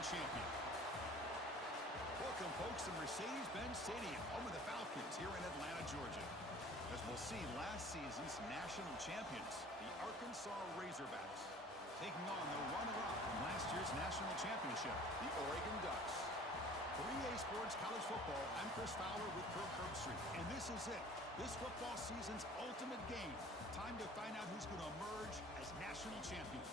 national champion. Welcome, folks, to Mercedes-Benz Stadium, home of the Falcons here in Atlanta, Georgia. As we'll see, last season's national champions, the Arkansas Razorbacks, taking on the runner-up from last year's national championship, the Oregon Ducks. For EA Sports College Football, I'm Chris Fowler with Kirk Herbstreit, and this is it. This football season's ultimate game. Time to find out who's going to emerge as national champion.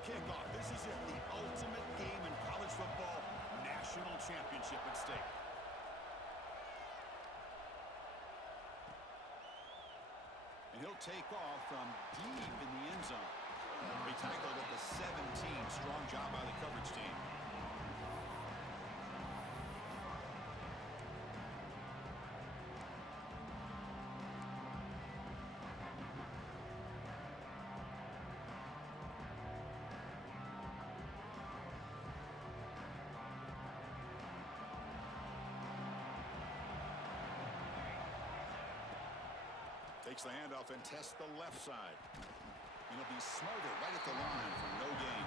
Kickoff. This is it, the ultimate game in college football, national championship at stake. And he'll take off from deep in the end zone. He tackled at the 17. Strong job by the coverage team. Takes the handoff and tests the left side. And he'll be smothered right at the line for no gain.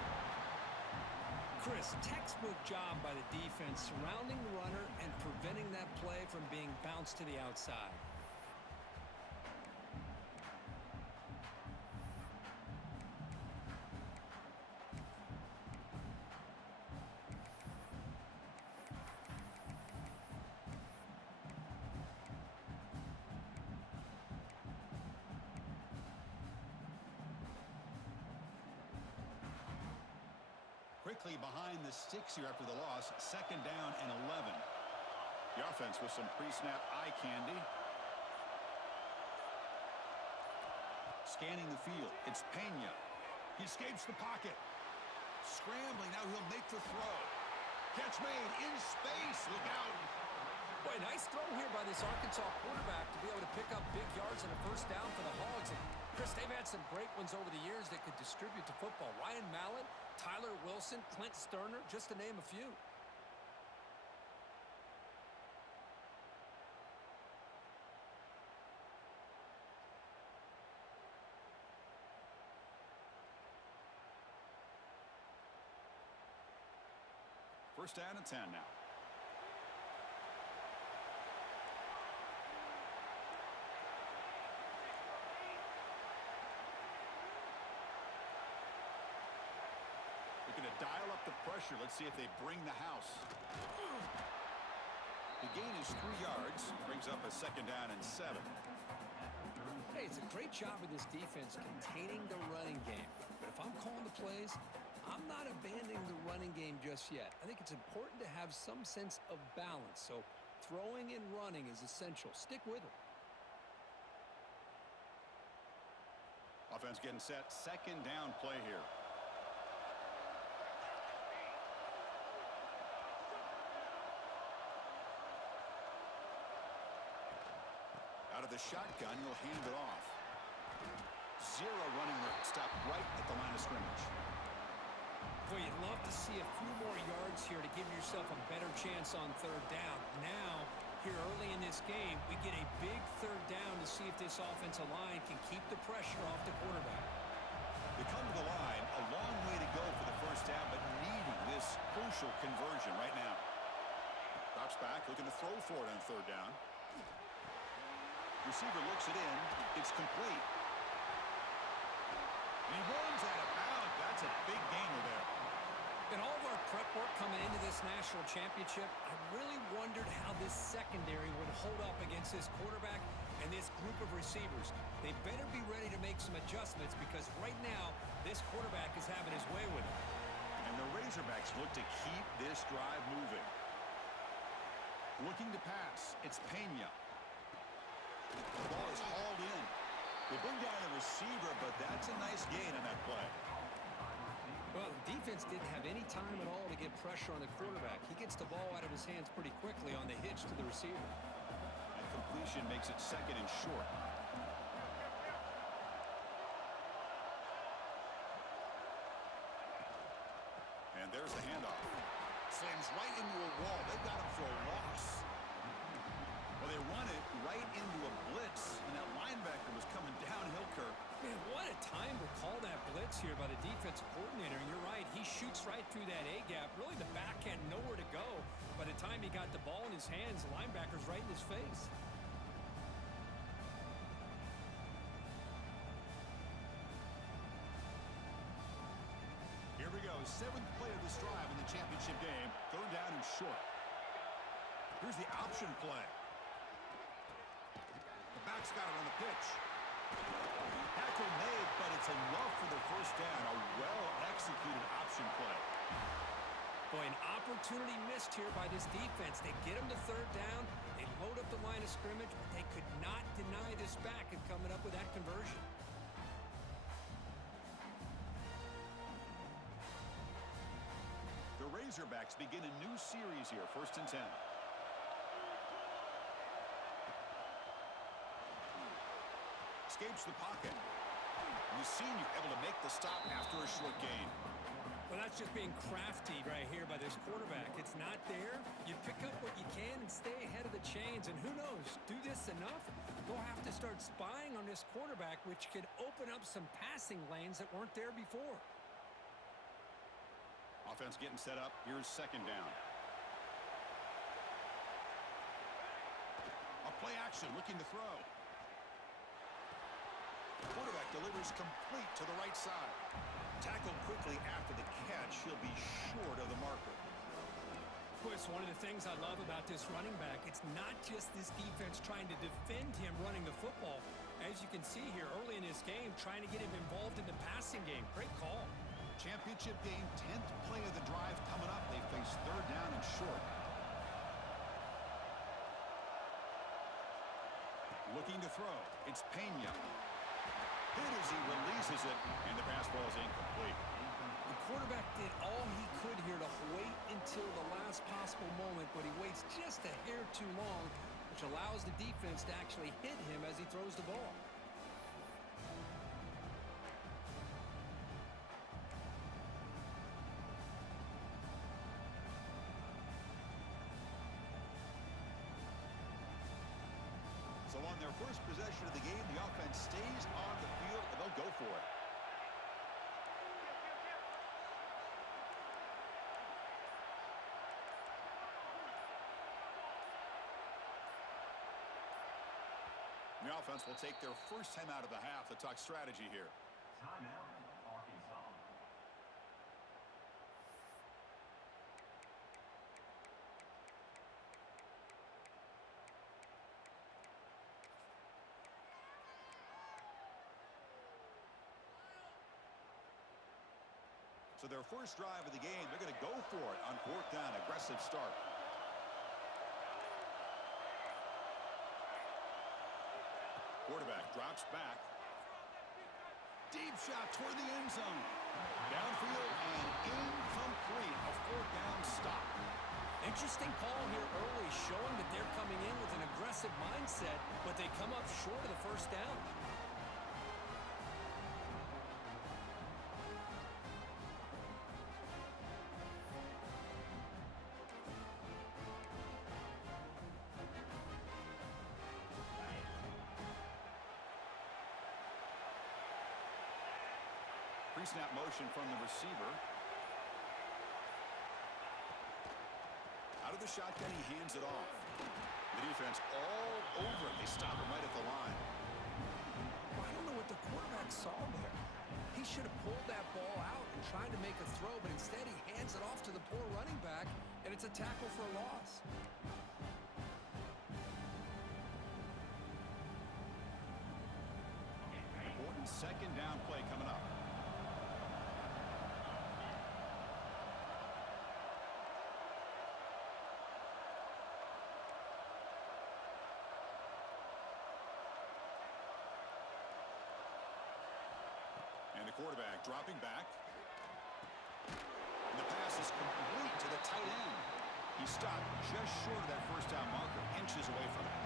Chris, textbook job by the defense surrounding the runner and preventing that play from being bounced to the outside. Quickly behind the sticks here after the loss, 2nd down and 11. The offense with some pre-snap eye candy. Scanning the field, it's Pena. He escapes the pocket. Scrambling, now he'll make the throw. Catch made in space, look out. Boy, nice throw here by this Arkansas quarterback to be able to pick up big yards and a first down for the Hogs. And Chris, they've had some great ones over the years that could distribute the football. Ryan Mallett, Tyler Wilson, Clint Sterner, just to name a few. First down and 10 now. Going to dial up the pressure. Let's see if they bring the house. The gain is 3 yards. Brings up a 2nd down and 7. Hey, it's a great job of this defense containing the running game. But if I'm calling the plays, I'm not abandoning the running game just yet. I think it's important to have some sense of balance. So throwing and running is essential. Stick with it. Offense getting set. 2nd down play here. Out of the shotgun, he'll hand it off. 0 running room. Stop right at the line of scrimmage. Boy, you'd love to see a few more yards here to give yourself a better chance on 3rd down. Now, here early in this game, we get a big 3rd down to see if this offensive line can keep the pressure off the quarterback. They come to the line, a long way to go for the first down, but needing this crucial conversion right now. Drops back, looking to throw for it on 3rd down. Receiver looks it in. It's complete. And he runs out of bounds. That's a big gainer there. In all of our prep work coming into this national championship, I really wondered how this secondary would hold up against this quarterback and this group of receivers. They better be ready to make some adjustments because right now, this quarterback is having his way with it. And the Razorbacks look to keep this drive moving. Looking to pass. It's Pena. The ball is hauled in. They bring down the receiver, but that's a nice gain on that play. Well, the defense didn't have any time at all to get pressure on the quarterback. He gets the ball out of his hands pretty quickly on the hitch to the receiver. And completion makes it 2nd and short. And there's the handoff. Slams right into a wall. They've got him for a loss. Well, they run it right into a blitz, and that linebacker was coming downhill, Kirk. Man, what a time to call that blitz here by the defensive coordinator. And you're right, he shoots right through that A-gap. Really, the back had nowhere to go. By the time he got the ball in his hands, the linebacker's right in his face. Here we go, 7th play of this drive in the championship game. 3rd down and short. Here's the option play. The back's got it on the pitch. Tackle made, but it's enough for the 1st down. A well-executed option play. Boy, an opportunity missed here by this defense. They get him to 3rd down. They load up the line of scrimmage, but they could not deny this back and coming up with that conversion. The Razorbacks begin a new series here, 1st and 10. Escapes the pocket. The senior able to make the stop after a short gain. Well, that's just being crafty right here by this quarterback. It's not there. You pick up what you can and stay ahead of the chains. And who knows, do this enough, we'll have to start spying on this quarterback, which could open up some passing lanes that weren't there before. Offense getting set up. Here's 2nd down. A play action looking to throw. Quarterback delivers complete to the right side. Tackled quickly after the catch. He'll be short of the marker. Boy, it's one of the things I love about this running back. It's not just this defense trying to defend him running the football. As you can see here early in this game, trying to get him involved in the passing game. Great call. Championship game, 10th play of the drive coming up. They face 3rd down and short. Looking to throw. It's Pena. Hit as he releases it, and the pass ball is incomplete. The quarterback did all he could here to wait until the last possible moment, but he waits just a hair too long, which allows the defense to actually hit him as he throws the ball. So on their first possession of the game, the offense stays on the field, and they'll go for it. The offense will take their first time out of the half to talk strategy here. Timeout, Arkansas. So their first drive of the game, they're going to go for it on 4th down. Aggressive start. Quarterback drops back. Deep shot toward the end zone. Downfield and incomplete. A 4th down stop. Interesting call here early, showing that they're coming in with an aggressive mindset, but they come up short of the 1st down. Pre-snap motion from the receiver. Out of the shotgun, he hands it off. The defense all over him. They stop him right at the line. Well, I don't know what the quarterback saw there. He should have pulled that ball out and tried to make a throw, but instead he hands it off to the poor running back, and it's a tackle for a loss. Important 2nd down play coming up. And the quarterback dropping back. And the pass is complete to the He stopped just short of that first down marker, inches away from it.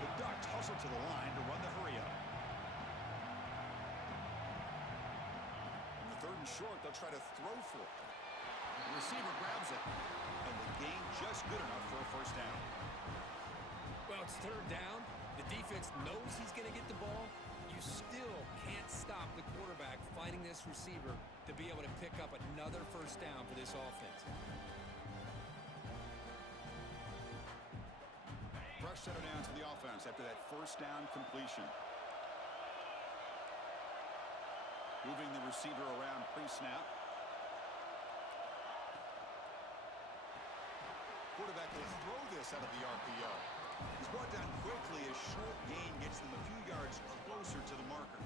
The Ducks hustle to the line to run the hurry up. On the 3rd and short, they'll try to throw for it. The receiver grabs it, and the gain just good enough for a first down. Well, it's 3rd down. The defense knows he's going to get the ball. You still can't stop the quarterback finding this receiver to be able to pick up another first down for this offense. Fresh set of downs for the offense after that first down completion. Moving the receiver around pre-snap. Quarterback will throw this out of the RPO. He's brought down quickly as short gain gets them a few yards closer to the marker.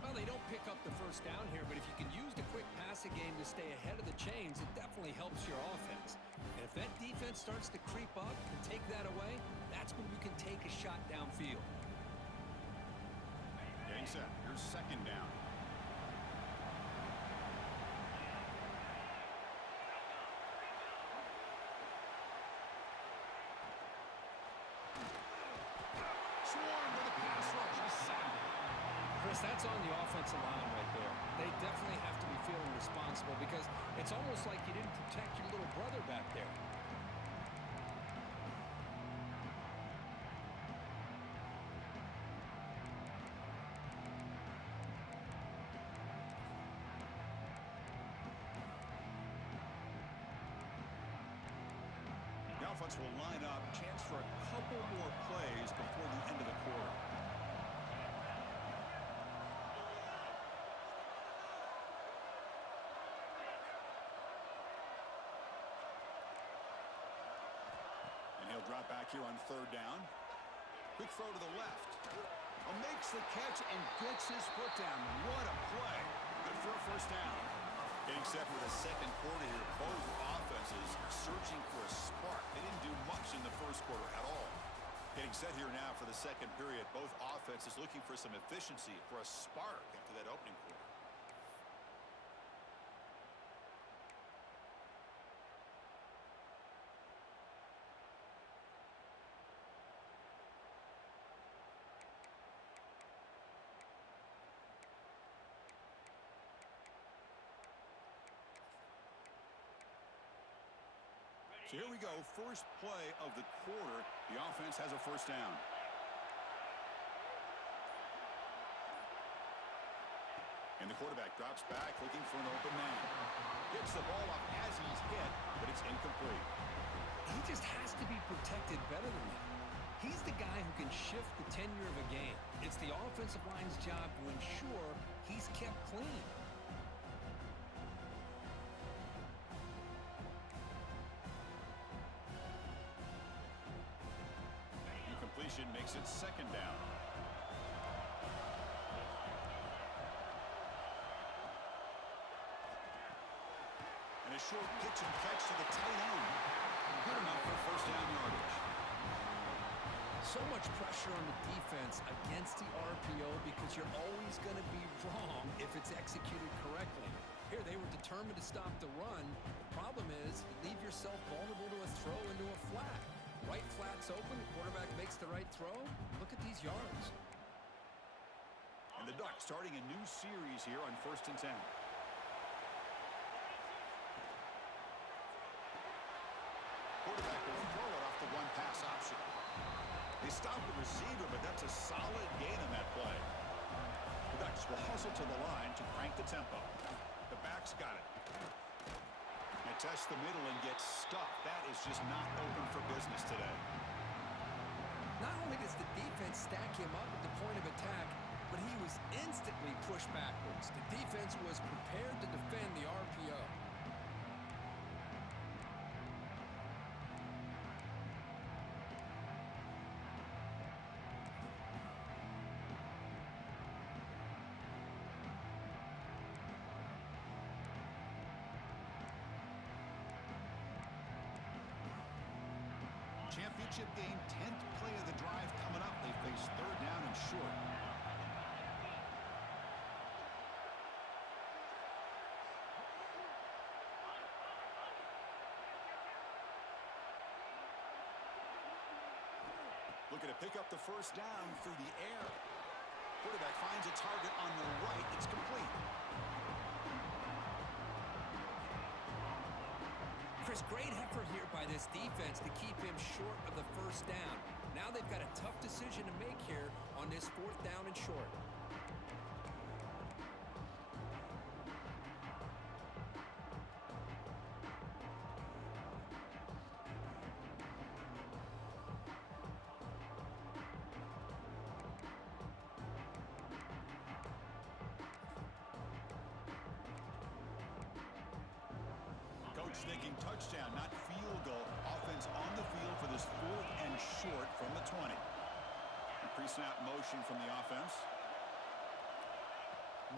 Well, they don't pick up the first down here, but if you can use the quick passing game to stay ahead of the chains, it definitely helps your offense. And if that defense starts to creep up and take that away, that's when you can take a shot downfield. Getting set. Here's 2nd down. Swarm with a pass rush. He's sacked. Chris, that's on the offensive line right there. They definitely have to be feeling responsible because it's almost like you didn't protect your little brother back there. The offense will line up. Chance for a couple more plays before the end of the quarter. And he'll drop back here on 3rd down. Quick throw to the left. Makes the catch and gets his foot down. What a play. Good for a first down. Getting set for the 2nd quarter here. Both offenses searching for a spark. They didn't do much in the 1st quarter at all. Getting set here now for the 2nd period. Both offenses looking for some efficiency, for a spark after that opening quarter. So here we go, first play of the quarter. The offense has a first down. And the quarterback drops back looking for an open man. Gets the ball up as he's hit, but it's incomplete. He just has to be protected better than that. He's the guy who can shift the tenure of a game. It's the offensive line's job to ensure he's kept clean. Makes it 2nd down. And a short pitch and catch to the tight end. Good enough for first down yardage. So much pressure on the defense against the RPO because you're always going to be wrong if it's executed correctly. Here, they were determined to stop the run. The problem is you leave yourself vulnerable to a throw into a flat. Right flat's open, the quarterback makes the right throw. Look at these yards. And the Ducks starting a new series here on 1st and 10. Quarterback will throw it off the one-pass option. They stop the receiver, but that's a solid gain on that play. The Ducks will hustle to the line to crank the tempo. The back's got it. Test the middle and get stuffed. That is just not open for business today. Not only does the defense stack him up at the point of attack, but he was instantly pushed backwards. The defense was prepared to defend the RPO. Championship game, 10th play of the drive coming up. They face 3rd down and short. Looking to pick up the first down through the air. Quarterback finds a target on the right. It's complete. Chris, great effort here by this defense to keep him short of the first down. Now they've got a tough decision to make here on this 4th down and short. Thinking touchdown, not field goal. Offense on the field for this 4th and short from the 20. Pre-snap motion from the offense.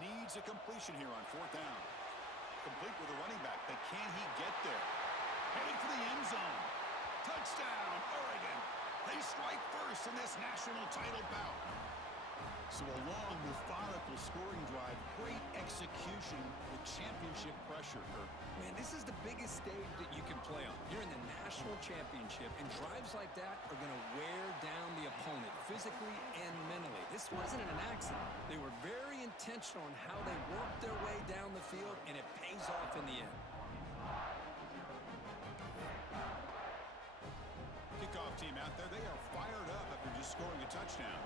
Needs a completion here on 4th down. Complete with a running back, but can he get there? Heading for the end zone. Touchdown, Oregon. They strike first in this national title bout. So a long, methodical scoring drive, great execution with championship pressure, Kirk. Man, this is the biggest stage that you can play on. You're in the national championship, and drives like that are going to wear down the opponent physically and mentally. This wasn't an accident. They were very intentional on how they worked their way down the field, and it pays off in the end. Kickoff team out there, they are fired up after just scoring a touchdown.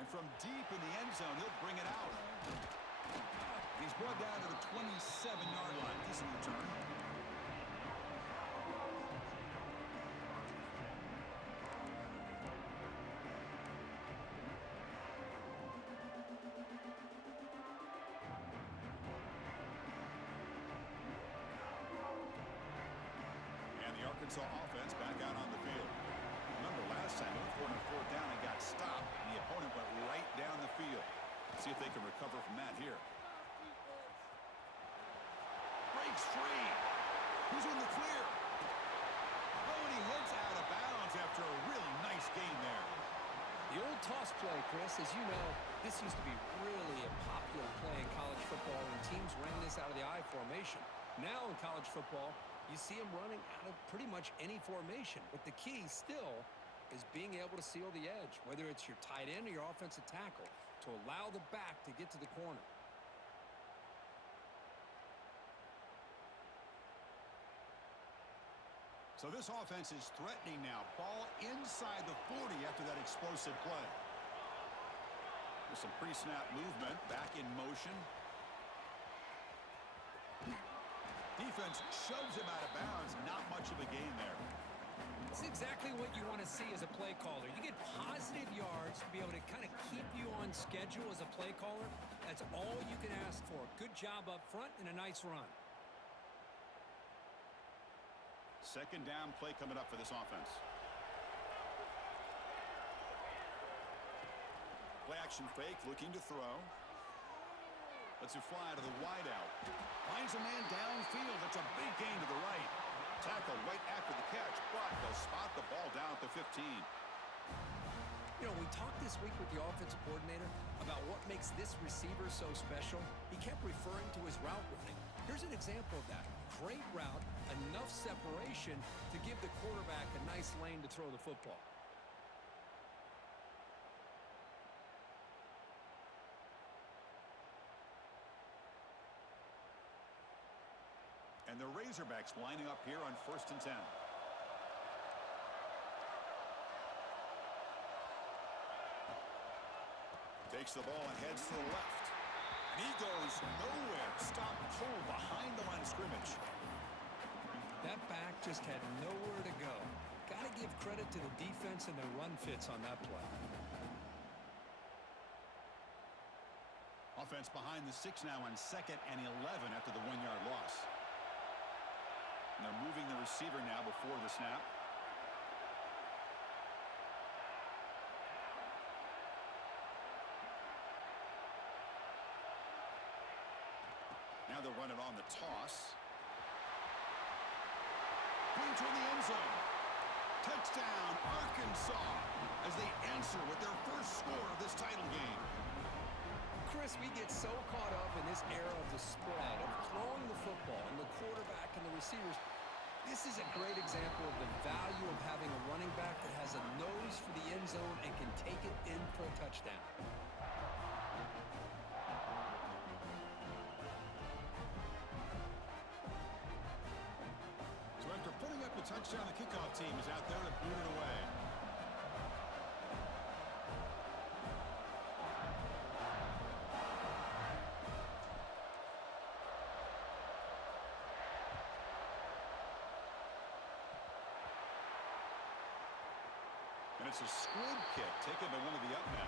And from deep in the end zone, he'll bring it out. He's brought down to the 27-yard line. This is a return. And the Arkansas offense back out on the field. Remember last time, they went for it on 4th down and got stopped. And the opponent went right down the field. Let's see if they can recover from that here. Breaks free. Who's in the clear? Oh, and he heads out of bounds after a really nice gain there. The old toss play, Chris, as you know, this used to be really a popular play in college football, and teams ran this out of the I formation. Now in college football, you see them running out of pretty much any formation, but the key still is being able to seal the edge, whether it's your tight end or your offensive tackle, to allow the back to get to the corner. So this offense is threatening now. Ball inside the 40 after that explosive play. With some pre-snap movement, back in motion. Defense shoves him out of bounds. Not much of a gain there. It's exactly what you want to see as a play caller. You get positive yards to be able to kind of keep you on schedule as a play caller. That's all you can ask for. Good job up front and a nice run. Second down play coming up for this offense. Play action fake, looking to throw. Lets it fly to the wideout. Finds a man downfield. That's a big gain to the right. Tackle right after the catch, but they'll spot the ball down at the 15. You know, we talked this week with the offensive coordinator about what makes this receiver so special. He kept referring to his route running. Here's an example of that. Great route, enough separation to give the quarterback a nice lane to throw the football. And the Razorbacks lining up here on 1st and 10. Takes the ball and heads to the left. And he goes nowhere. Stop pull behind the line of scrimmage. That back just had nowhere to go. Got to give credit to the defense and their run fits on that play. Offense behind the 6 now on 2nd and 11 after the 1-yard loss. And they're moving the receiver now before the snap. Now they'll run it on the toss. Playing toward the end zone. Touchdown, Arkansas, as they answer with their first score of this title game. Chris, Chris, we get so caught up in this era of the spread, of throwing the football and the quarterback and the receivers. This is a great example of the value of having a running back that has a nose for the end zone and can take it in for a touchdown. So after putting up the touchdown, the kickoff team is out there to boot it away. And it's a squib kick taken by one of the up men.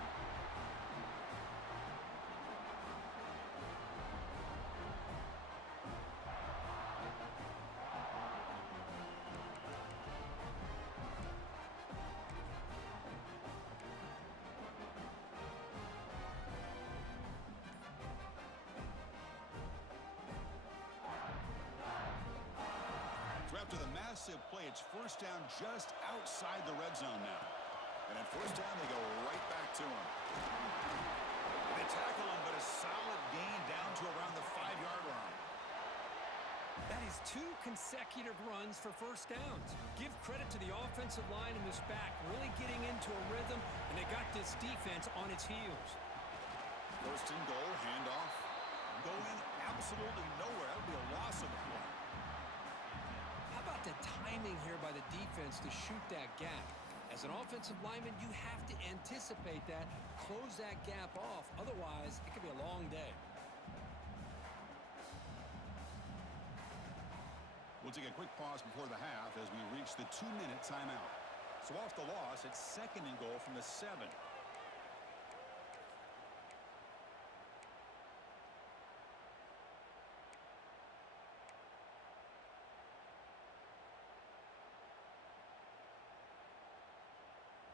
So after the massive play, it's first down just outside the red zone now. And at first down, they go right back to him. They tackle him, but a solid gain down to around the 5-yard line. That is 2 consecutive runs for first downs. Give credit to the offensive line in this back, really getting into a rhythm, and they got this defense on its heels. First and goal, handoff. Going absolutely nowhere. That would be a loss of the play. How about the timing here by the defense to shoot that gap? As an offensive lineman, you have to anticipate that, close that gap off. Otherwise, it could be a long day. We'll take a quick pause before the half as we reach the 2-minute timeout. So off the loss, it's second and goal from the 7.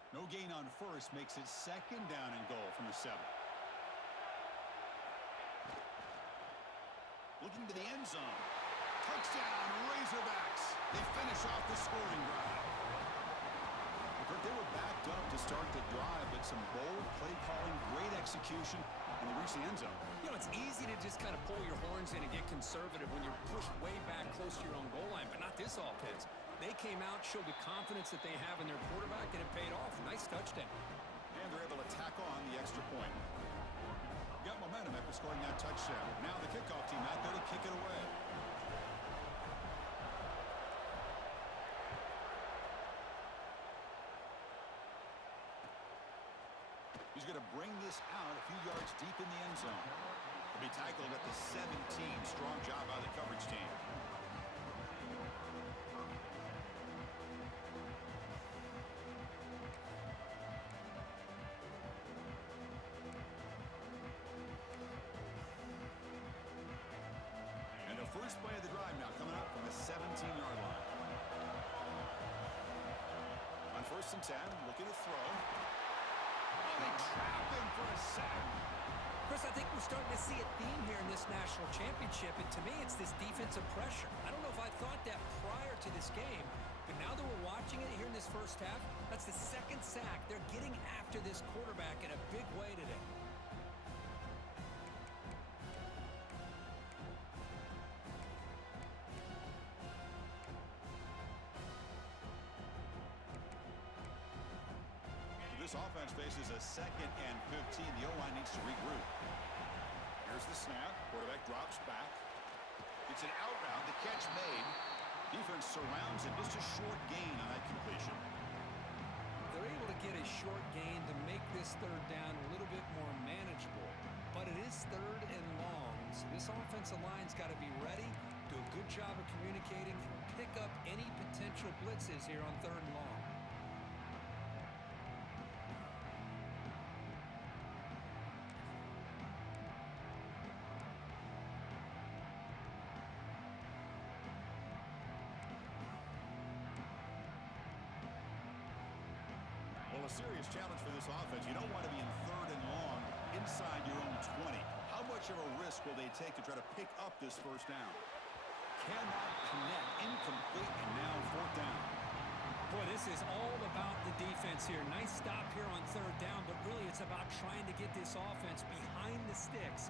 No gain on first makes it second down and goal from the 7. Looking to the end zone. Touchdown, Razorbacks. They finish off the scoring drive. They were backed up to start the drive, but some bold play calling, great execution, and they reach the end zone. You know, it's easy to just kind of pull your horns in and get conservative when you're pushed way back close to your own goal line, but not this offense. They came out, showed the confidence that they have in their quarterback, and it paid off. Nice touchdown. And they're able to tack on the extra point. Got momentum after scoring that touchdown. Now the kickoff team out there to kick it away. He's going to bring this out a few yards deep in the end zone. He'll be tackled at the 17. Strong job by the coverage team. First play of the drive now coming up from the 17-yard line. On first and 10, looking to throw. Oh, they trap him for a sack. Chris, I think we're starting to see a theme here in this national championship, and to me, it's this defensive pressure. I don't know if I thought that prior to this game, but now that we're watching it here in this first half, that's the second sack. They're getting after this quarterback in a big way today. This offense faces a 2nd and 15. The O-line needs to regroup. Here's the snap. Quarterback drops back. It's an out route. The catch made. Defense surrounds him. Just a short gain on that completion. They're able to get a short gain to make this third down a little bit more manageable. But it is third and long. So this offensive line's got to be ready, do a good job of communicating, and pick up any potential blitzes here on third and long. A serious challenge for this offense. You don't want to be in third and long inside your own 20. How much of a risk will they take to try to pick up this first down? Cannot connect. Incomplete, and now fourth down. Boy, this is all about the defense here. Nice stop here on third down, but really it's about trying to get this offense behind the sticks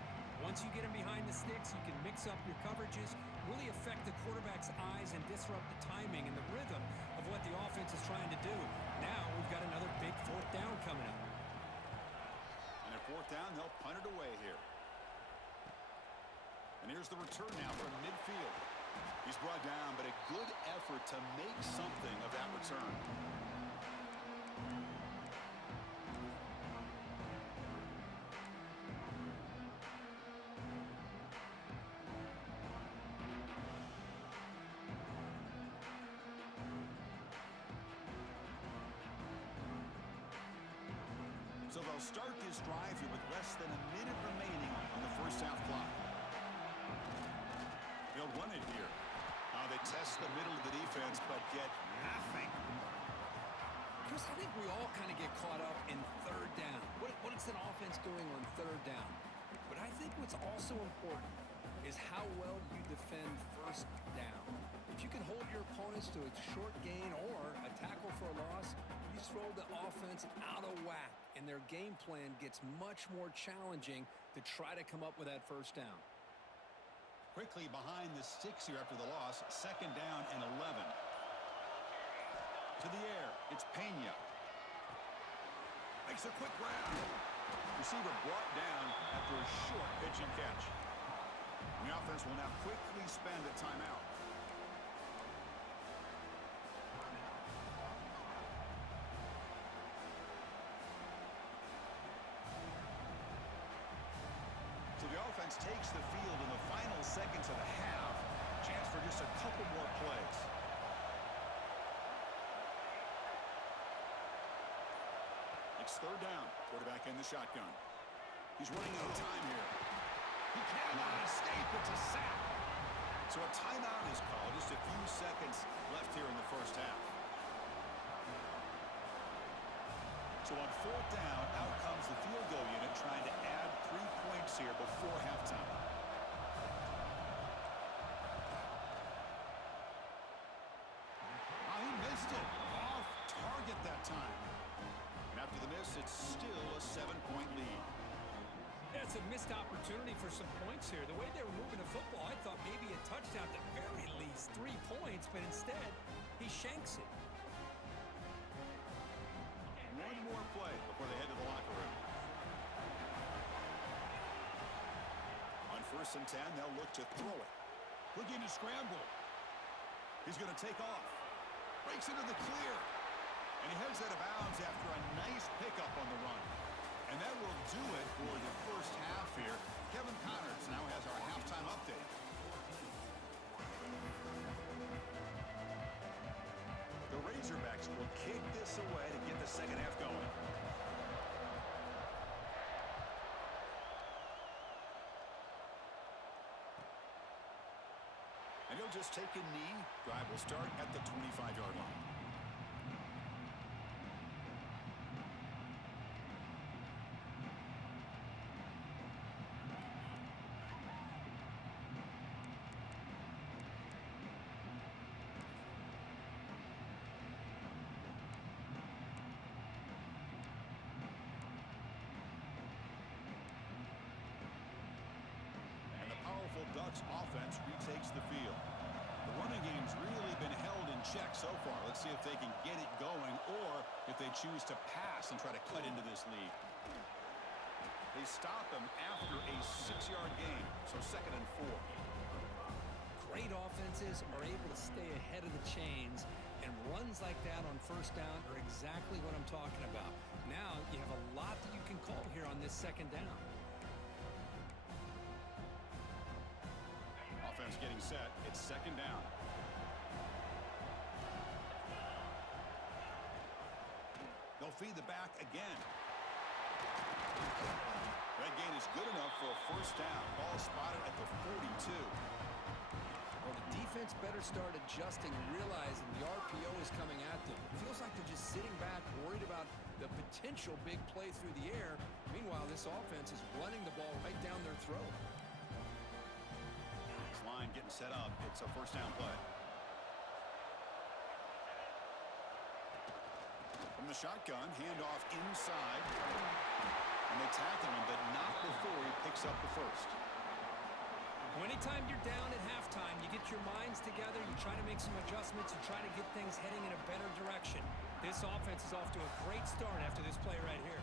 Once you get him behind the sticks, you can mix up your coverages, really affect the quarterback's eyes and disrupt the timing and the rhythm of what the offense is trying to do. Now we've got another big fourth down coming up. And at fourth down, they'll punt it away here. And here's the return now from midfield. He's brought down, but a good effort to make something of that return. So they'll start this drive here with less than a minute remaining on the first half clock. They'll run it here. They test the middle of the defense, but get nothing. Chris, I think we all kind of get caught up in third down. What is an offense doing on third down? But I think what's also important is how well you defend first down. If you can hold your opponents to a short gain or a tackle for a loss, you throw the offense out of whack, and their game plan gets much more challenging to try to come up with that first down. Quickly behind the sticks here after the loss. Second down and 11. To the air. It's Pena. Makes a quick grab. Receiver brought down after a short pitch and catch. The offense will now quickly spend a timeout. So the offense takes the field in the final seconds of the half. Chance for just a couple more plays. It's third down. Quarterback in the shotgun. He's running out of time here. He cannot escape. It's a sack. So a timeout is called. Just a few seconds left here in the first half. So on fourth down, out comes the field goal unit trying to add 3 points here before halftime. He missed it. Off target that time. And after the miss, it's still a 7-point lead. It's a missed opportunity for some points here. The way they were moving the football, I thought maybe a touchdown, at the very least 3 points, but instead, he shanks it. One more play before they head to the locker room. On 1st and 10, they'll look to throw it. Looking to scramble. He's going to take off. Breaks into the clear. And he heads out of bounds after a nice pickup on the run. And that will do it for the first half here. Kevin Connors now has our halftime update. The Razorbacks will kick this away to get the second half going. And he'll just take a knee. Drive will start at the 25-yard line. Ducks offense retakes the field. The running game's really been held in check so far. Let's see if they can get it going or if they choose to pass and try to cut into this lead. They stop him after a 6-yard gain, so 2nd and 4. Great offenses are able to stay ahead of the chains, and runs like that on first down are exactly what I'm talking about. Now you have a lot that you can call here on this second down. Offense getting set. It's 2nd down. They'll feed the back again. That gain is good enough for a first down. Ball spotted at the 42. Well, the defense better start adjusting and realizing the RPO is coming at them. It feels like they're just sitting back, worried about the potential big play through the air. Meanwhile, this offense is running the ball right down their throat. This line getting set up. It's a first down play. From the shotgun, handoff inside. And they tackle him, but not before he picks up the first. Anytime you're down at halftime, you get your minds together, you try to make some adjustments, you try to get things heading in a better direction. This offense is off to a great start after this play right here.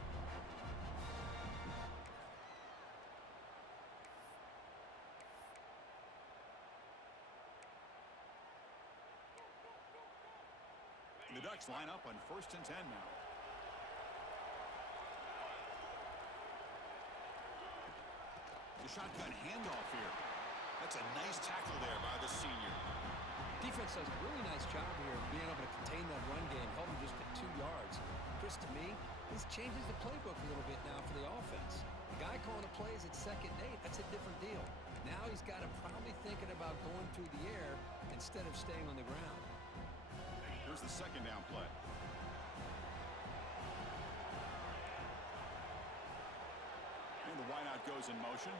The Ducks line up on 1st and 10 now. The shotgun handoff here. That's a nice tackle there by the senior. Defense does a really nice job here of being able to contain that run game, held him just at 2 yards. Chris, to me, this changes the playbook a little bit now for the offense. The guy calling the plays at 2nd and 8, that's a different deal. Now he's got him probably thinking about going through the air instead of staying on the ground. Here's the 2nd down play. And the wideout goes in motion.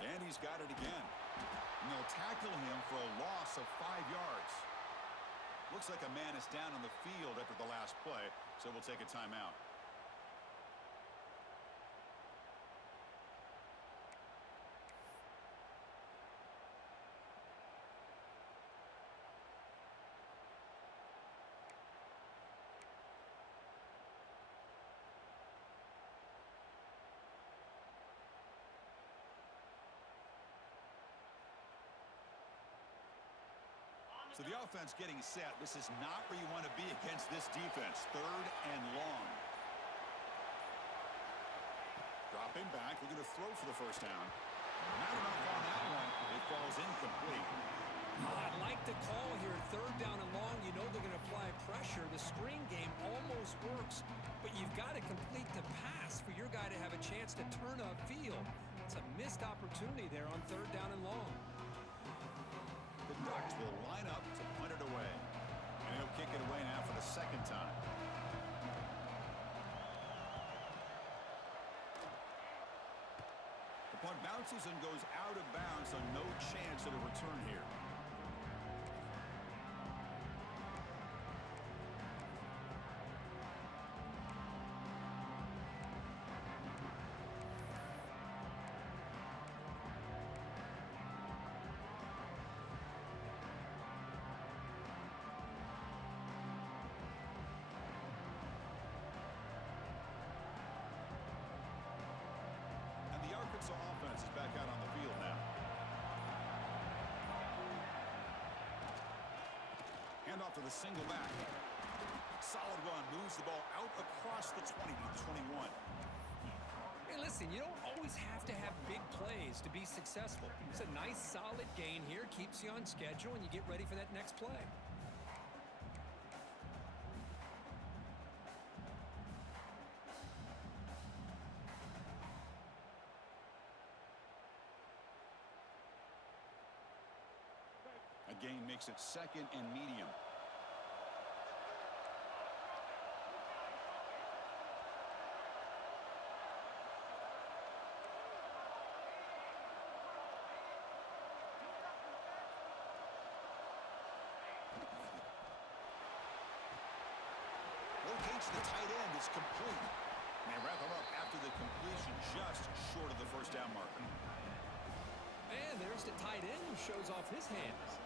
And he's got it again. And they'll tackle him for a loss of 5 yards. Looks like a man is down on the field after the last play, so we'll take a timeout. So the offense getting set. This is not where you want to be against this defense. 3rd and long. Dropping back, looking to throw for the 1st down. Not enough on that one. It falls incomplete. I like the call here. 3rd down and long. You know they're going to apply pressure. The screen game almost works, but you've got to complete the pass for your guy to have a chance to turn upfield. It's a missed opportunity there on 3rd down and long. The Ducks will line up to punt it away. And he'll kick it away now for the 2nd time. The punt bounces and goes out of bounds, so no chance at a return here. Arkansas offense is back out on the field now. Hand off to the single back. Solid run, moves the ball out across the 20 to the 21. Hey, listen, you don't always have to have big plays to be successful. It's a nice, solid gain here, keeps you on schedule, and you get ready for that next play. A gain makes it 2nd and medium. Locates the tight end. It's complete. And they wrap him up after the completion, just short of the 1st down marker. And there's the tight end who shows off his hands.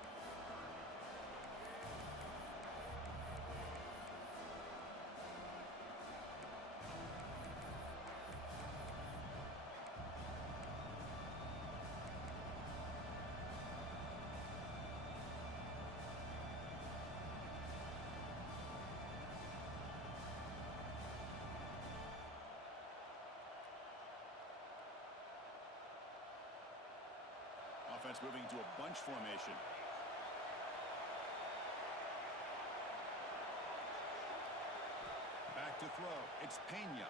Offense moving to a bunch formation. Back to throw. It's Pena.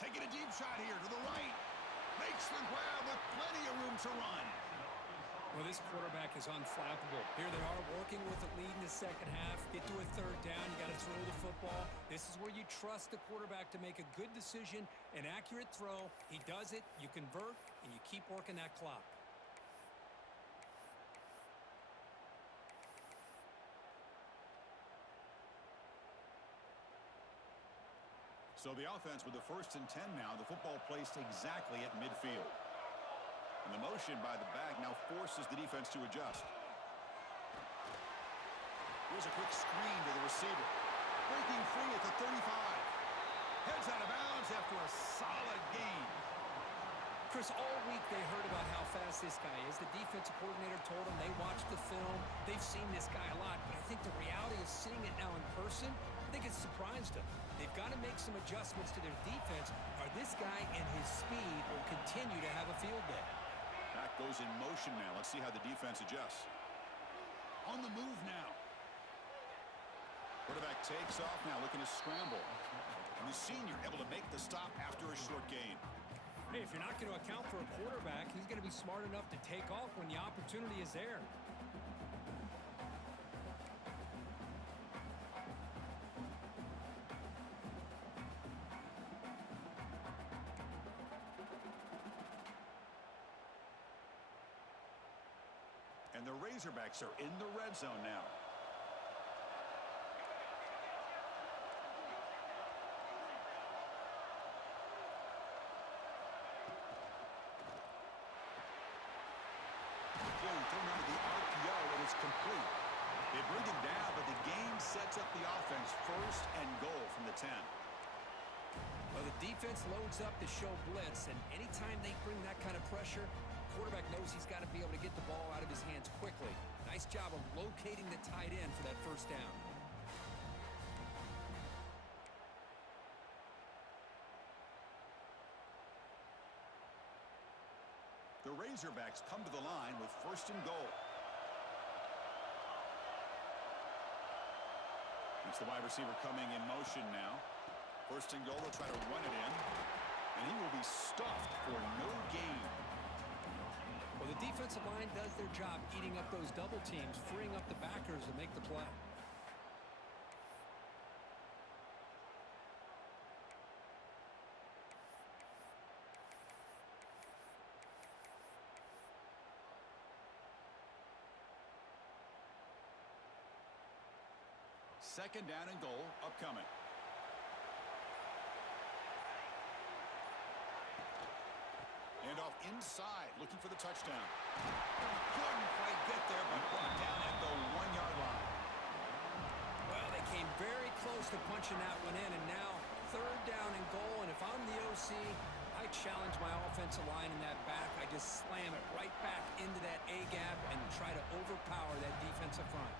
Taking a deep shot here to the right. Makes the grab with plenty of room to run. Well, this quarterback is unflappable. Here they are working with the lead in the 2nd half. Get to a 3rd down. You got to throw the football. This is where you trust the quarterback to make a good decision, an accurate throw. He does it, you convert, and you keep working that clock. So the offense with the 1st and 10 now. The football placed exactly at midfield. And the motion by the back now forces the defense to adjust. Here's a quick screen to the receiver. Breaking free at the 35. Heads out of bounds after a solid gain. Chris, all week they heard about how fast this guy is. The defensive coordinator told them they watched the film. They've seen this guy a lot. But I think the reality of seeing it now in person, I think it's surprised them. They've got to make some adjustments to their defense, or this guy and his speed will continue to have a field day. Back goes in motion now. Let's see how the defense adjusts. On the move now. Quarterback takes off now, looking to scramble. And the senior able to make the stop after a short gain. Hey, if you're not going to account for a quarterback, he's going to be smart enough to take off when the opportunity is there. And the Razorbacks are in the red zone now. Thrown under the RPO, and it's complete. They bring him down, but the game sets up the offense 1st and goal from the 10. Well, the defense loads up to show blitz, and anytime they bring that kind of pressure, the quarterback knows he's got to be able to get the ball out of his hands quickly. Nice job of locating the tight end for that 1st down. The Razorbacks come to the line with 1st and goal. It's the wide receiver coming in motion now. 1st and goal, they'll try to run it in. And he will be stuffed for no gain. Well, the defensive line does their job eating up those double teams, freeing up the backers to make the play. Second down and goal upcoming. And off inside, looking for the touchdown. Couldn't quite get there, but brought down at the 1-yard line. Well, they came very close to punching that one in, and now 3rd down and goal. And if I'm the OC, I challenge my offensive line in that back. I just slam it right back into that A-gap and try to overpower that defensive front.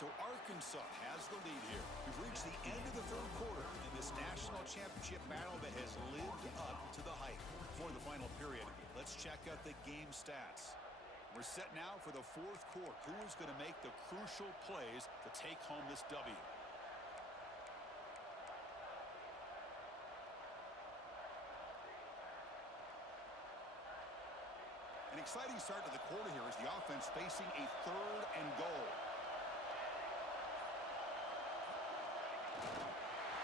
So Arkansas has the lead here. We've reached the end of the 3rd quarter in this national championship battle that has lived up to the hype. For the final period, let's check out the game stats. We're set now for the 4th quarter. Who is going to make the crucial plays to take home this W? An exciting start to the quarter here as the offense facing a 3rd and goal.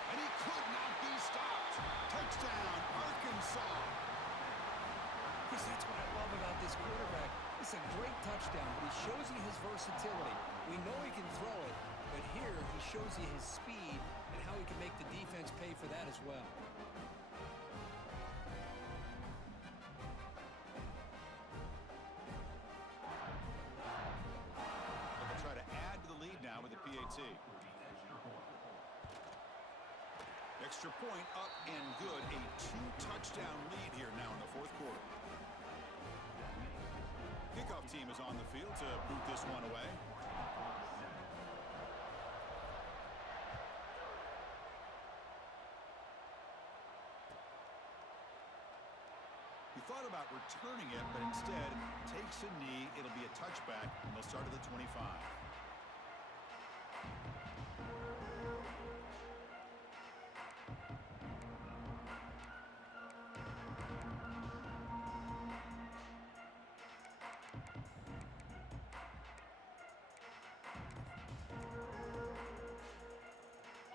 And he could not be stopped. Touchdown, Arkansas. Because that's what I love about this quarterback. It's a great touchdown, but he shows you his versatility. We know he can throw it, but here he shows you his speed and how he can make the defense pay for that as well. They'll try to add to the lead now with the PAT. Extra point up and good. A 2-touchdown lead here now in the 4th quarter. Kickoff team is on the field to boot this one away. He thought about returning it, but instead takes a knee. It'll be a touchback, and they'll start at the 25.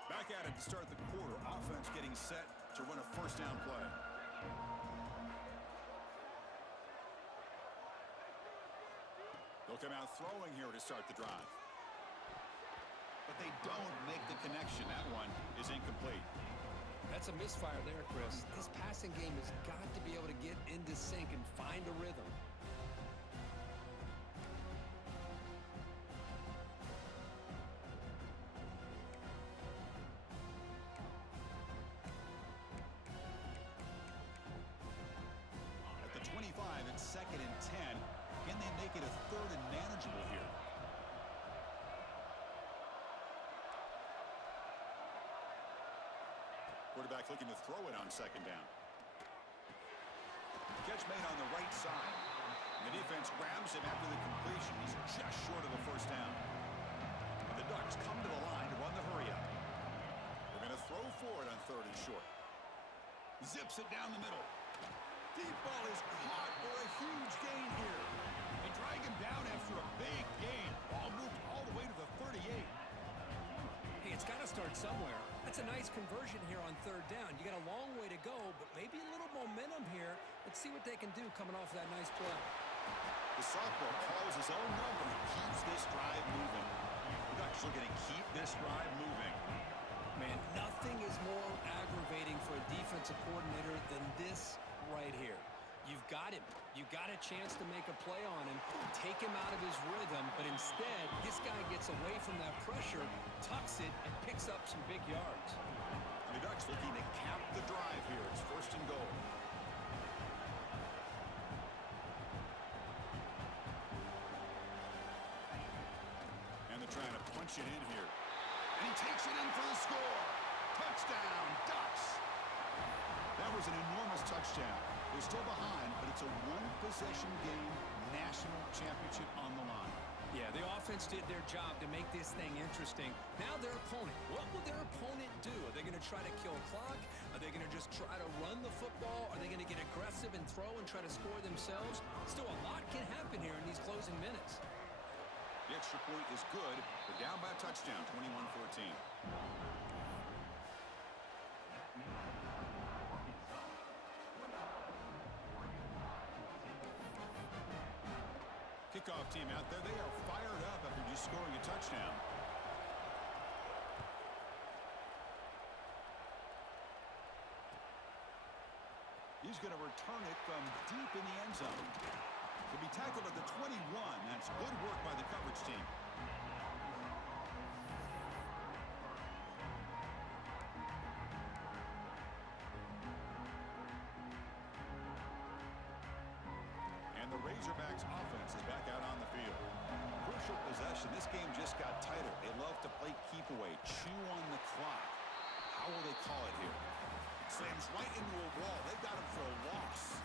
Back at it to start the quarter. Offense getting set to run a first down play. They'll come out throwing here to start the drive. But they don't make the connection. That one is incomplete. That's a misfire there, Chris. This passing game has got to be able to get into sync and find a rhythm. At the 25, it's 2nd and 10. Can they make it a 3rd and manageable here? Quarterback looking to throw it on 2nd down. Catch made on the right side. And the defense grabs him after the completion. He's just short of the first down. And the Ducks come to the line to run the hurry up. They're going to throw for it on 3rd and short. Zips it down the middle. Deep ball is caught for a huge gain here. They drag him down after a big gain. Ball moved all the way to the 38. Hey, it's got to start somewhere. That's a nice conversion here on 3rd down. You got a long way to go, but maybe a little momentum here. Let's see what they can do coming off that nice play. The sophomore calls his own number and keeps this drive moving. The Ducks are going to keep this drive moving. Man, nothing is more aggravating for a defensive coordinator than this right here. You've got him. You got a chance to make a play on him, take him out of his rhythm, but instead, this guy gets away from that pressure, tucks it, and picks up some big yards. And the Ducks looking to cap the drive here. It's 1st and goal. And they're trying to punch it in here. And he takes it in for the score. Touchdown, Ducks. That was an enormous touchdown. They're still behind, but it's a one-possession game, national championship on the line. Yeah, the offense did their job to make this thing interesting. Now their opponent. What will their opponent do? Are they going to try to kill clock? Are they going to just try to run the football? Are they going to get aggressive and throw and try to score themselves? Still, a lot can happen here in these closing minutes. The extra point is good. They're down by a touchdown, 21-14. Kickoff team out there. They are fired up after just scoring a touchdown. He's going to return it from deep in the end zone. To be tackled at the 21. That's good work by the coverage team. And the Razorbacks offense is back out on the field. Crucial possession. This game just got tighter. They love to play keep away, chew on the clock. How will they call it here? Slams right into a wall. They've got him for a loss.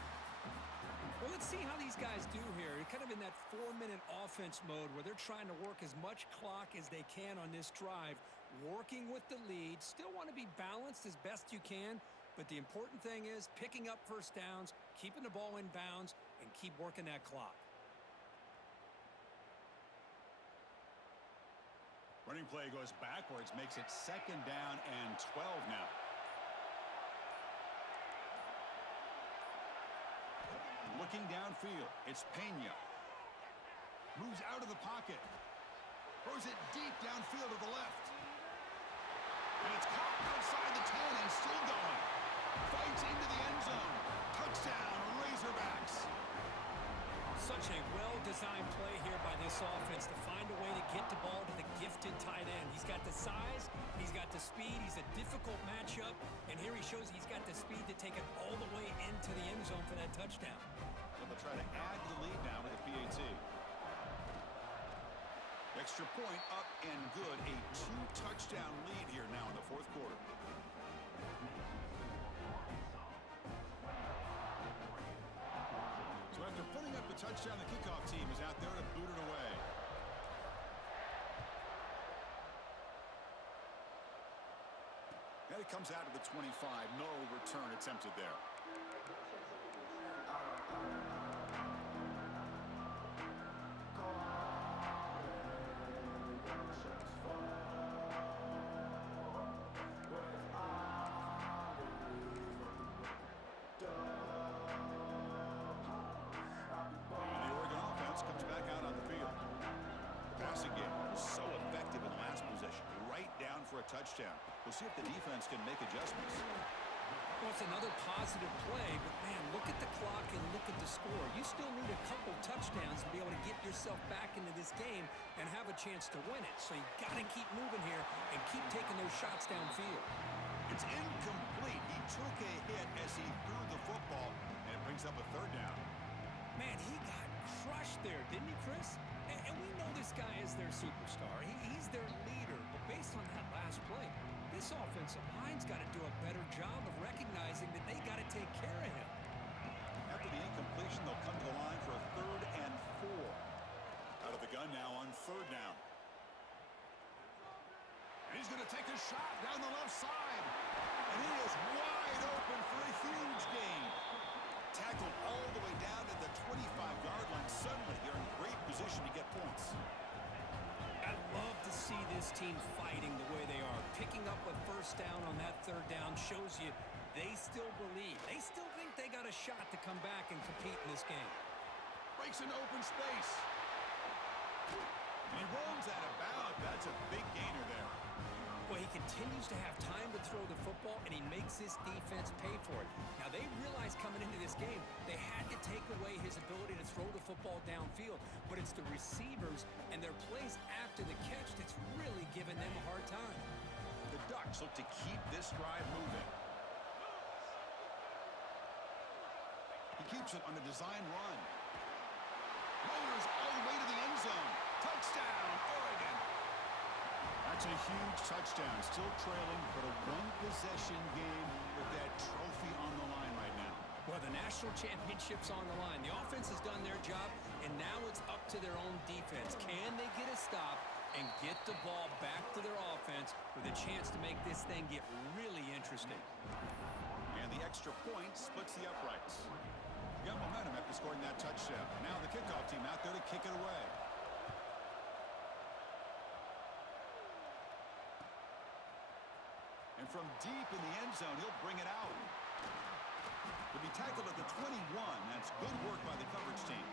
Well, let's see how these guys do here. They're kind of in that 4-minute offense mode where they're trying to work as much clock as they can on this drive, working with the lead. Still want to be balanced as best you can, but the important thing is picking up first downs, keeping the ball in bounds, and keep working that clock. Running play goes backwards, makes it 2nd down and 12 now. Looking downfield, it's Pena. Moves out of the pocket. Throws it deep downfield to the left. And it's caught outside the 10 and still going. Fights into the end zone. Touchdown, Razorbacks. Such a well-designed play here by this offense to find a way to get the ball to the gifted tight end. He's got the size, he's got the speed, he's a difficult matchup, and here he shows he's got the speed to take it all the way into the end zone for that touchdown. So they'll try to add to the lead now with a PAT. Extra point up and good. A 2-touchdown lead here now in the 4th quarter. So after putting up the touchdown, the kickoff team is out there to boot it away. And it comes out to the 25. No return attempted there. passing game. So effective in last possession. Right down for a touchdown. We'll see if the defense can make adjustments. Well, it's another positive play, but, man, look at the clock and look at the score. You still need a couple touchdowns to be able to get yourself back into this game and have a chance to win it. So you got to keep moving here and keep taking those shots downfield. It's incomplete. He took a hit as he threw the football, and it brings up a third down. Man, he got crushed there, didn't he, Chris? And we know this guy is their superstar. He's their leader. But based on that last play, this offensive line's got to do a better job of recognizing that they got to take care of him. After the incompletion, they'll come to the line for a 3rd and 4. Out of the gun now on 3rd down. And he's going to take a shot down the left side. And he is wide open for a huge gain. Tackled all the way down to the 25-yard line. Suddenly, they're in great position to get points. I love to see this team fighting the way they are. Picking up a first down on that 3rd down shows you they still believe. They still think they got a shot to come back and compete in this game. Breaks an open space. And he runs out of bounds. That's a big gainer there. Well, he continues to have time to throw the football, and he makes this defense pay for it. Now, they realized coming into this game they had to take away his ability to throw the football downfield, but it's the receivers and their plays after the catch that's really giving them a hard time. The Ducks look to keep this drive moving. He keeps it on a design run. Motors all the way to the end zone. Touchdown, Oregon. That's a huge touchdown. Still trailing, but a one-possession game with that trophy on the line right now. Well, the national championship's on the line. The offense has done their job, and now it's up to their own defense. Can they get a stop and get the ball back to their offense with a chance to make this thing get really interesting? And the extra point splits the uprights. Got momentum after scoring that touchdown. Now the kickoff team out there to kick it away. And from deep in the end zone, he'll bring it out. He'll be tackled at the 21. That's good work by the coverage team.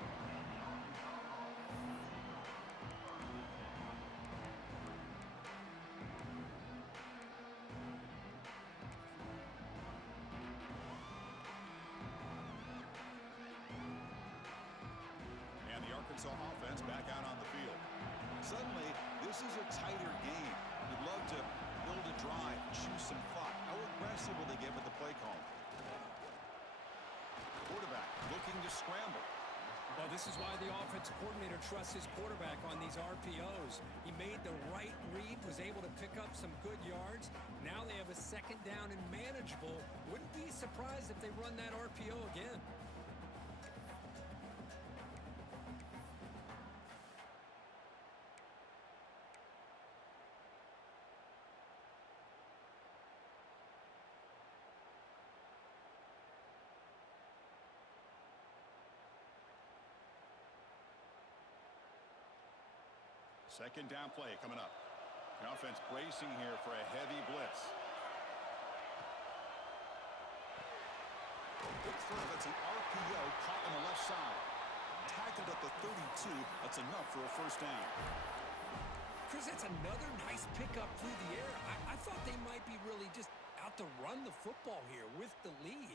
And the Arkansas offense back out on the field. Suddenly, this is a tighter game. You'd love to build a drive, choose some clock. How aggressive will they get with the play call? Quarterback looking to scramble. Well, this is why the offensive coordinator trusts his quarterback on these RPOs. He made the right read, was able to pick up some good yards. Now they have a 2nd down and manageable. Wouldn't be surprised if they run that RPO again. Second down play coming up. The offense bracing here for a heavy blitz. Big throw. That's an RPO caught on the left side. Tackled at the 32. That's enough for a first down. Chris, that's another nice pickup through the air. I thought they might be really just out to run the football here with the lead.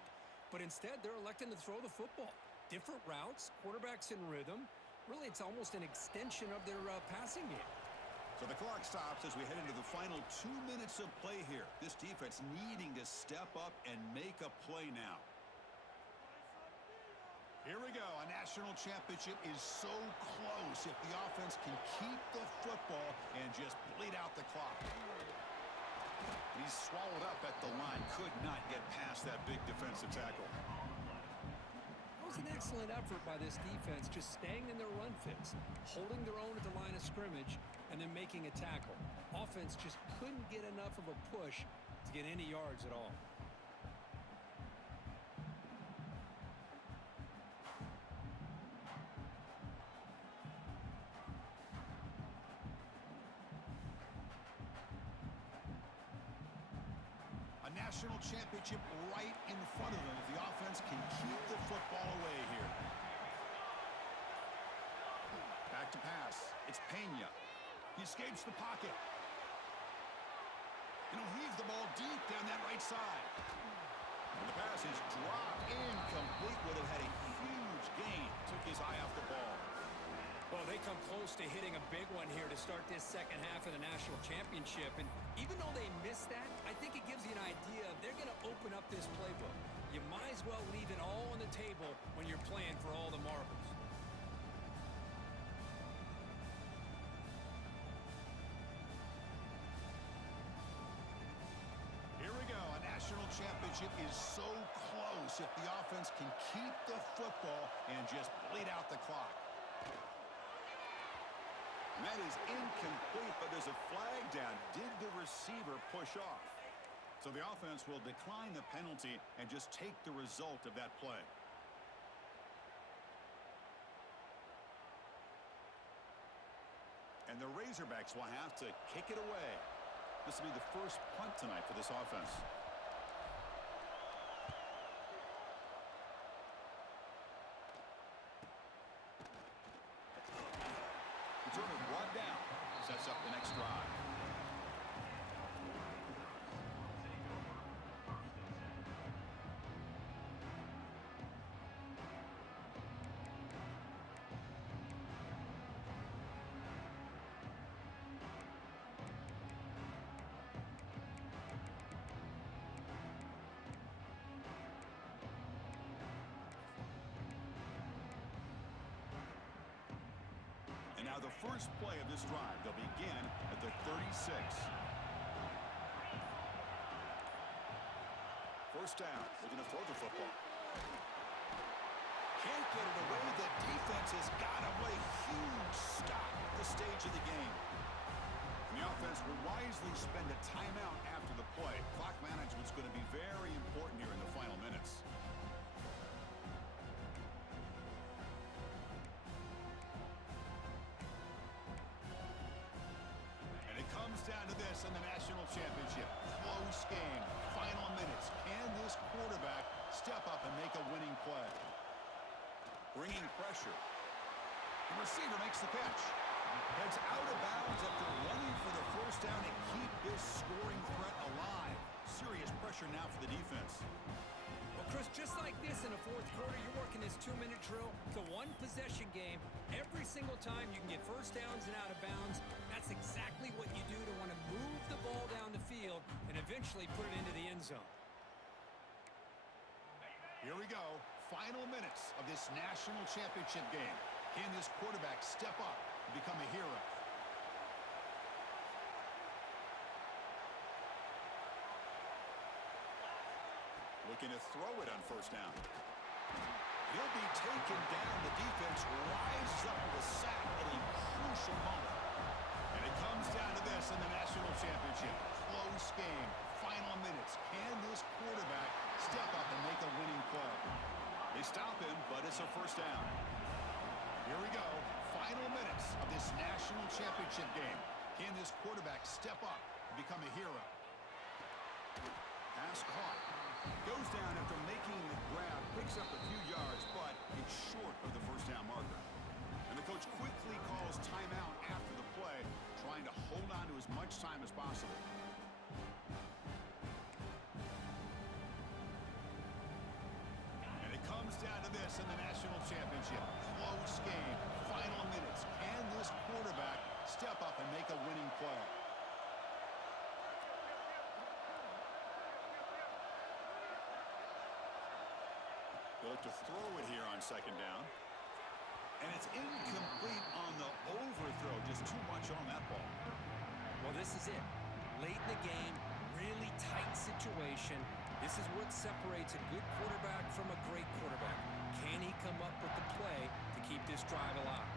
But instead, they're electing to throw the football. Different routes, quarterbacks in rhythm. Really, it's almost an extension of their passing game. So the clock stops as we head into the final 2 minutes of play here. This defense needing to step up and make a play now. Here we go. A national championship is so close if the offense can keep the football and just bleed out the clock. He's swallowed up at the line. Could not get past that big defensive tackle. It was an excellent effort by this defense, just staying in their run fits, holding their own at the line of scrimmage, and then making a tackle. Offense just couldn't get enough of a push to get any yards at all. A national championship right in front of them if the offense can keep the football away here. Back to pass. It's Pena. He escapes the pocket. And he'll heave the ball deep down that right side. And the pass is dropped incomplete. Would have had a huge gain. Took his eye off the ball. Well, they come close to hitting a big one here to start this second half of the national championship. And even though they missed that, I think it gives you an idea they're going to open up this playbook. You might as well leave it all on the table when you're playing for all the marbles. Here we go. A national championship is so close if the offense can keep the football and just bleed out the clock. And that is incomplete, but there's a flag down. Did the receiver push off? So the offense will decline the penalty and just take the result of that play. And the Razorbacks will have to kick it away. This will be the first punt tonight for this offense. Return it brought down. Sets up the next drive. Now the first play of this drive, they'll begin at the 36. First down, looking to throw the football. Can't get it away. The defense has got away. Huge stop at this stage of the game. And the offense will wisely spend a timeout after the play. Clock management's going to be very important here in the final minutes. Down to this in the national championship. Close game. Final minutes. Can this quarterback step up and make a winning play? Bringing pressure. The receiver makes the catch. Heads out of bounds after running for the first down and keep this scoring threat alive. Serious pressure now for the defense. Well, Chris, just like this in the fourth quarter, you're working this 2-minute drill. It's a one-possession game. Every single time you can get first downs and out of bounds. That's exactly what you do to want to move the ball down the field and eventually put it into the end zone. Here we go. Final minutes of this national championship game. Can this quarterback step up and become a hero? Looking to throw it on first down. He'll be taken down. The defense rises up with a sack at a crucial moment. And it comes down to this in the national championship. Close game. Final minutes. Can this quarterback step up and make a winning play? They stop him, but it's a first down. Here we go. Final minutes of this national championship game. Can this quarterback step up and become a hero? Pass caught. Goes down after making the grab. Picks up a few yards, but it's short of the first down marker. And the coach quickly calls timeout after the play, trying to hold on to as much time as possible. And it comes down to this in the national championship. Close game. Final minutes. Can this quarterback step up and make a winning play? They'll look to throw it here on second down. And it's incomplete on the overthrow. Just too much on that ball. Well, this is it. Late in the game, really tight situation. This is what separates a good quarterback from a great quarterback. Can he come up with the play to keep this drive alive?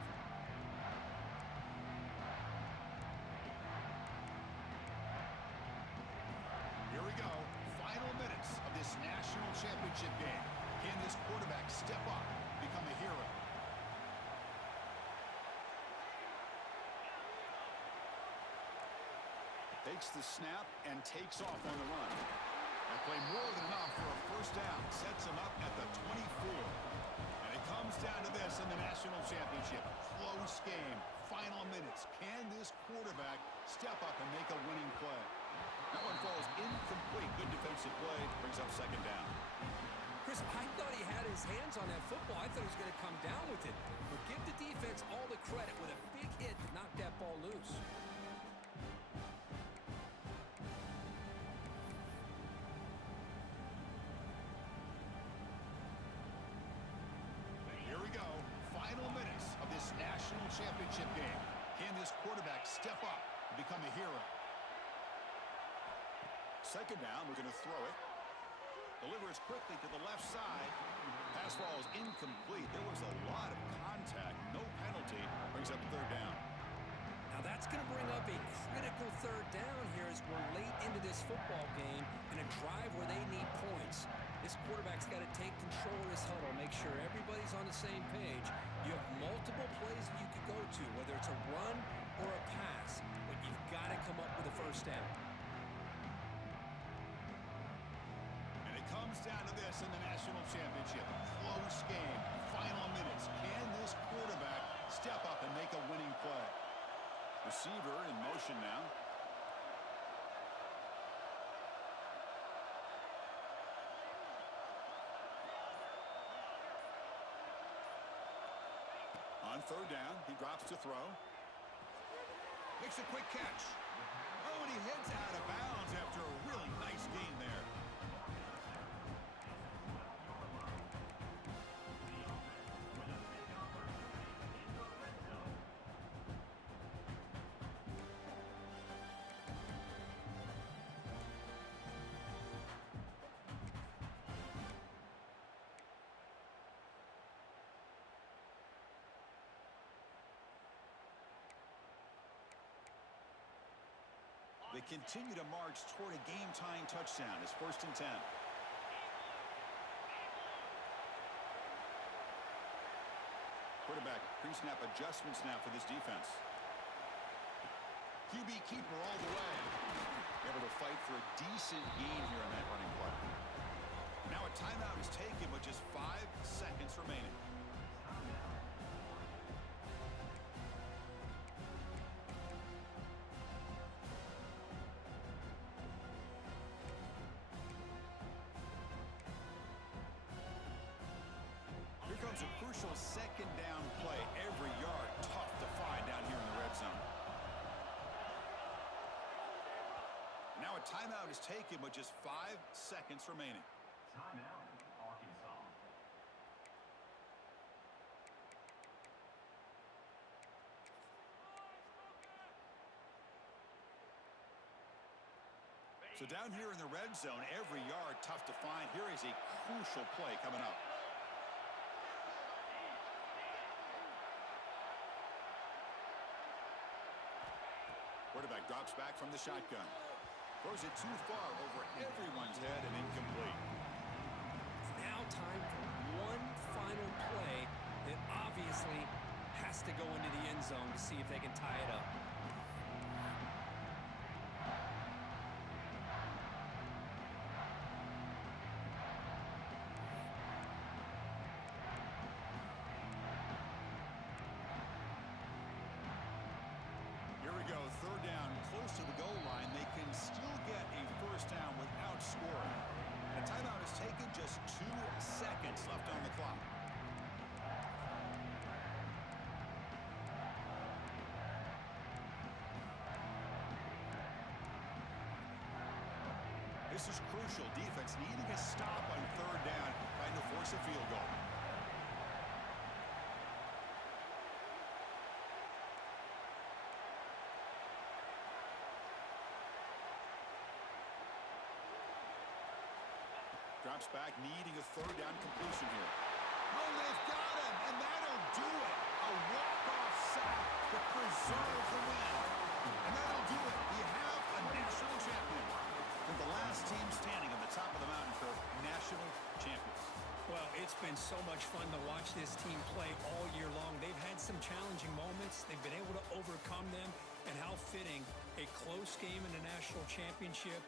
Here we go. Final minutes of this national championship game. Can this quarterback step up, become a hero? Takes the snap and takes off on the run. That play more than enough for a first down. Sets him up at the 24. And it comes down to this in the national championship. Close game. final minutes. Can this quarterback step up and make a winning play? That one falls incomplete. Good defensive play. Brings up second down. Chris, I thought he had his hands on that football. I thought he was going to come down with it. But give the defense all the credit with a big hit to knock that ball loose. Here we go. Final minutes of this national championship game. Can this quarterback step up and become a hero? Second down, we're going to throw it. Delivers quickly to the left side. Pass ball is incomplete. There was a lot of contact. No penalty. Brings up third down. Now that's going to bring up a critical third down here as we're late into this football game in a drive where they need points. This quarterback's got to take control of this huddle, make sure everybody's on the same page. You have multiple plays that you could go to, whether it's a run or a pass, but you've got to come up with a first down. And it comes down to this in the national championship. Close game. Final minutes. Can this quarterback step up and make a winning play? Receiver in motion now. On third down, he drops to throw. Makes a quick catch. Oh, and he heads out of bounds after a really nice gain there. They continue to march toward a game-tying touchdown. It's 1st and 10. Quarterback pre-snap adjustments now for this defense. QB keeper all the way. Able to fight for a decent gain here on that running play. Now a timeout is taken with just 5 seconds remaining. Comes a crucial second down play. Every yard tough to find down here in the red zone. Now a timeout is taken with just 5 seconds remaining. Timeout, Arkansas. So down here in the red zone, every yard tough to find. Here is a crucial play coming up. Quarterback drops back from the shotgun. Throws it too far over everyone's head and incomplete. Now time for one final play that obviously has to go into the end zone to see if they can tie it up. Third down, close to the goal line. They can still get a first down without scoring. The timeout is taken, just 2 seconds left on the clock. This is crucial. Defense needing a stop on third down, trying to force a field goal. Drops back, needing a third down completion here. Oh, they've got him, and that'll do it. A walk-off sack to preserve the win. And that'll do it. We have a national champion. With the last team standing on the top of the mountain for national champions. Well, it's been so much fun to watch this team play all year long. They've had some challenging moments. They've been able to overcome them. And how fitting, a close game in the national championship.